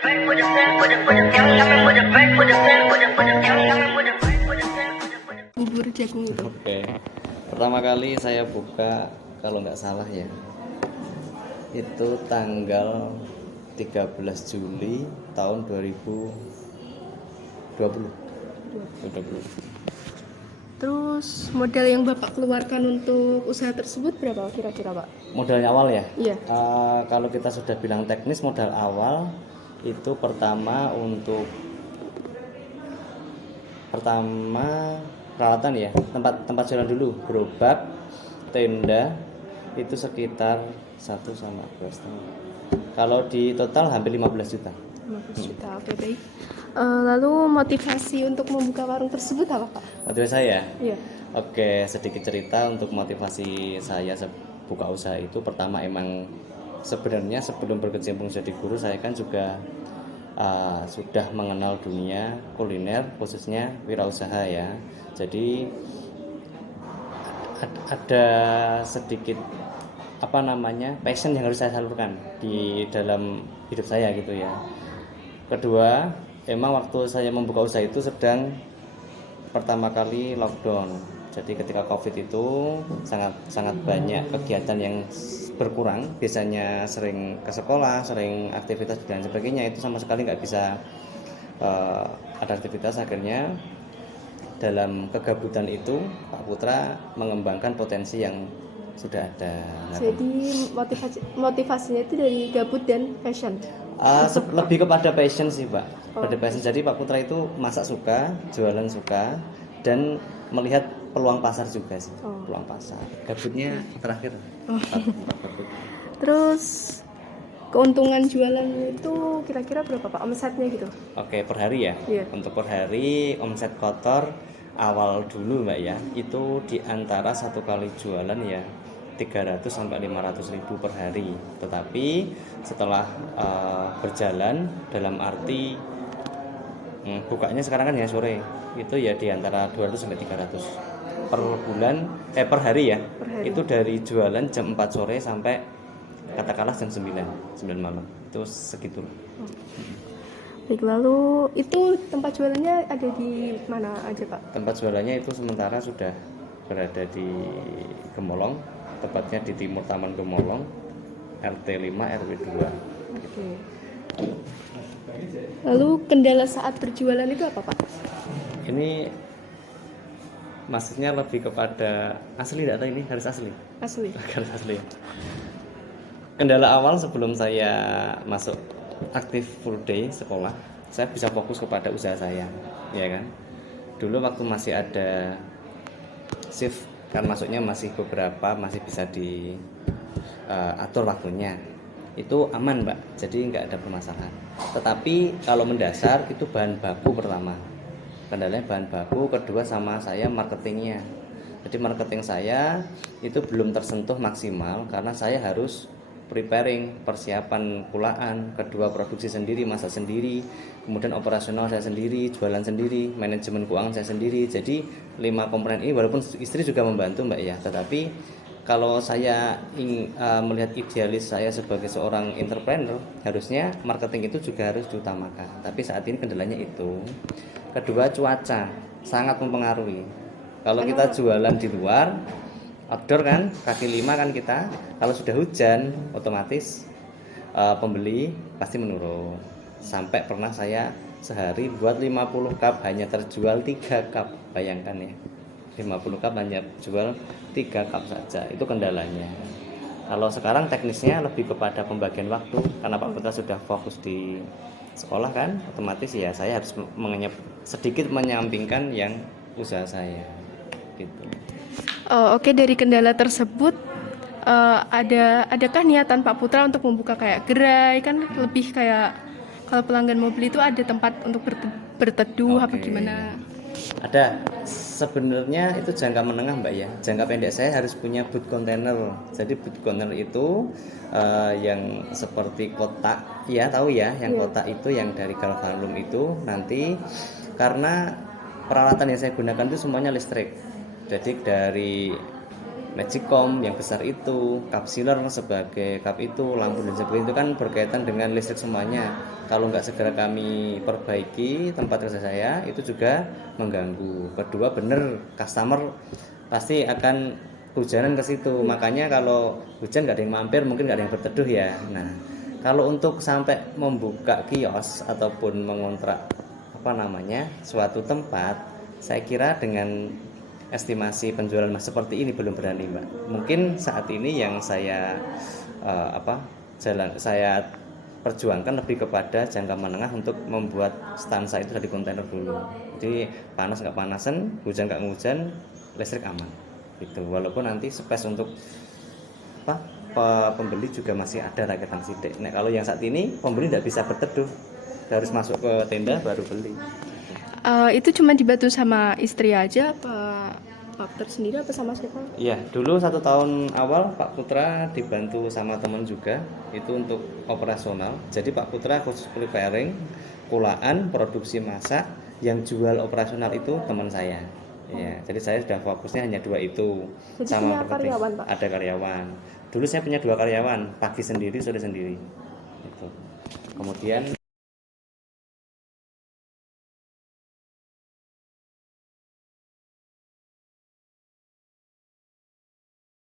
Bubur jagung itu. Oke. Pertama kali saya buka, kalau nggak salah ya, itu tanggal 13 Juli tahun 2020. Terus modal yang Bapak keluarkan untuk usaha tersebut berapa kira-kira, Pak? Modalnya awal ya? Iya. Kalau kita sudah bilang teknis, modal awal itu pertama peralatan ya, tempat jualan dulu, gerobak, tenda, itu sekitar 1,2 juta. Kalau di total hampir 15 juta. 15 juta, oke baik. Lalu motivasi untuk membuka warung tersebut apa, Pak? Motivasi saya? Iya. Oke, sedikit cerita untuk motivasi saya buka usaha itu. Pertama, emang sebenarnya sebelum berkecimpung jadi guru, saya kan juga sudah mengenal dunia kuliner, khususnya wirausaha ya. Jadi ada sedikit passion yang harus saya salurkan di dalam hidup saya gitu ya. Kedua, emang waktu saya membuka usaha itu sedang pertama kali lockdown. Jadi ketika COVID itu sangat banyak kegiatan yang berkurang. Biasanya sering ke sekolah, sering aktivitas dan sebagainya, itu sama sekali nggak bisa ada aktivitas. Akhirnya dalam kegabutan itu Pak Putra mengembangkan potensi yang sudah ada. Jadi motivasinya itu dari gabut dan passion. Lebih kepada passion sih Pak. Pada passion. Jadi Pak Putra itu masak suka, jualan suka, dan melihat peluang pasar juga sih. Peluang pasar. Gabutnya terakhir. Gabut. Terus keuntungan jualan itu kira-kira berapa, Pak? Omsetnya gitu? Oke, per hari ya. Iya. Untuk per hari omset kotor awal dulu Mbak ya, itu di antara satu kali jualan ya 300 sampai 500 ribu per hari. Tetapi setelah berjalan, dalam arti bukanya sekarang kan ya sore, itu ya di antara 200 sampai 300 per bulan, per hari ya. Per hari. Itu dari jualan jam 4 sore sampai katakanlah jam 9 malam. Itu segitu. Baik, lalu itu tempat jualannya ada di mana aja, Pak? Tempat jualannya itu sementara sudah berada di Gemolong, tepatnya di timur Taman Gemolong, RT 5 RW 2. Oke. Lalu kendala saat berjualan itu apa, Pak? Ini maksudnya lebih kepada asli data, ini harus asli. Asli. Harus asli. Kendala awal sebelum saya masuk aktif full day sekolah, saya bisa fokus kepada usaha saya, ya kan. Dulu waktu masih ada shift, kan masuknya masih beberapa, masih bisa diatur waktunya, itu aman Mbak, jadi nggak ada permasalahan. Tetapi kalau mendasar itu bahan baku pertama, kendalanya bahan baku. Kedua sama saya marketingnya, jadi marketing saya itu belum tersentuh maksimal karena saya harus preparing, persiapan kulaan, kedua produksi sendiri, masak sendiri, kemudian operasional saya sendiri, jualan sendiri, manajemen keuangan saya sendiri. Jadi 5 komponen ini, walaupun istri juga membantu Mbak ya, tetapi kalau saya melihat idealis saya sebagai seorang entrepreneur, harusnya marketing itu juga harus diutamakan. Tapi saat ini kendalanya itu. Kedua, cuaca sangat mempengaruhi. Kalau kita jualan di luar, outdoor kan, kaki 5 kan kita, kalau sudah hujan otomatis pembeli pasti menurun. Sampai pernah saya sehari buat 50 cup hanya terjual 3 cup, bayangkan ya, 50 cup hanya jual 3 cup saja. Itu kendalanya. Kalau sekarang teknisnya lebih kepada pembagian waktu, karena Pak Putra sudah fokus di sekolah kan, otomatis ya saya harus sedikit menyampingkan yang usaha saya gitu. Oke, dari kendala tersebut adakah niatan Pak Putra untuk membuka kayak gerai, kan lebih kayak kalau pelanggan mobil itu ada tempat untuk berteduh apa gimana? Ada. Sebenarnya itu jangka menengah Mbak ya. Jangka pendek saya harus punya boot container. Jadi boot container itu yang seperti kotak, ya tahu ya, yang kotak itu yang dari galvanum itu nanti, karena peralatan yang saya gunakan itu semuanya listrik. Jadi dari magicom yang besar itu, cup sealer sebagai cup itu, lampu dan sebagainya itu kan berkaitan dengan listrik semuanya. Kalau nggak segera kami perbaiki tempat kerja saya, itu juga mengganggu. Kedua, bener customer pasti akan hujanan ke situ. Makanya kalau hujan nggak ada yang mampir, mungkin nggak ada yang berteduh ya. Nah, kalau untuk sampai membuka kios ataupun mengontrak suatu tempat, saya kira dengan estimasi penjualan seperti ini belum berani, Mbak. Mungkin saat ini yang saya saya perjuangkan lebih kepada jangka menengah untuk membuat stansa itu dari kontainer dulu. Jadi panas nggak panasan, hujan nggak hujan, listrik aman. Gitu. Walaupun nanti space untuk pembeli juga masih ada rakyatan sidik. Nah, kalau yang saat ini pembeli tidak bisa berteduh, harus masuk ke tenda baru beli. Itu cuma dibantu sama istri aja apa Pak Putra sendiri apa sama siapa? Iya, dulu 1 tahun awal Pak Putra dibantu sama teman juga, itu untuk operasional. Jadi Pak Putra khusus preparing, kulaan, produksi masak, yang jual operasional itu teman saya. Ya, jadi saya sudah fokusnya hanya 2 itu. Jadi Sama punya karyawan, Pak? Ada karyawan. Dulu saya punya 2 karyawan, pagi sendiri, sore sendiri. Gitu. Kemudian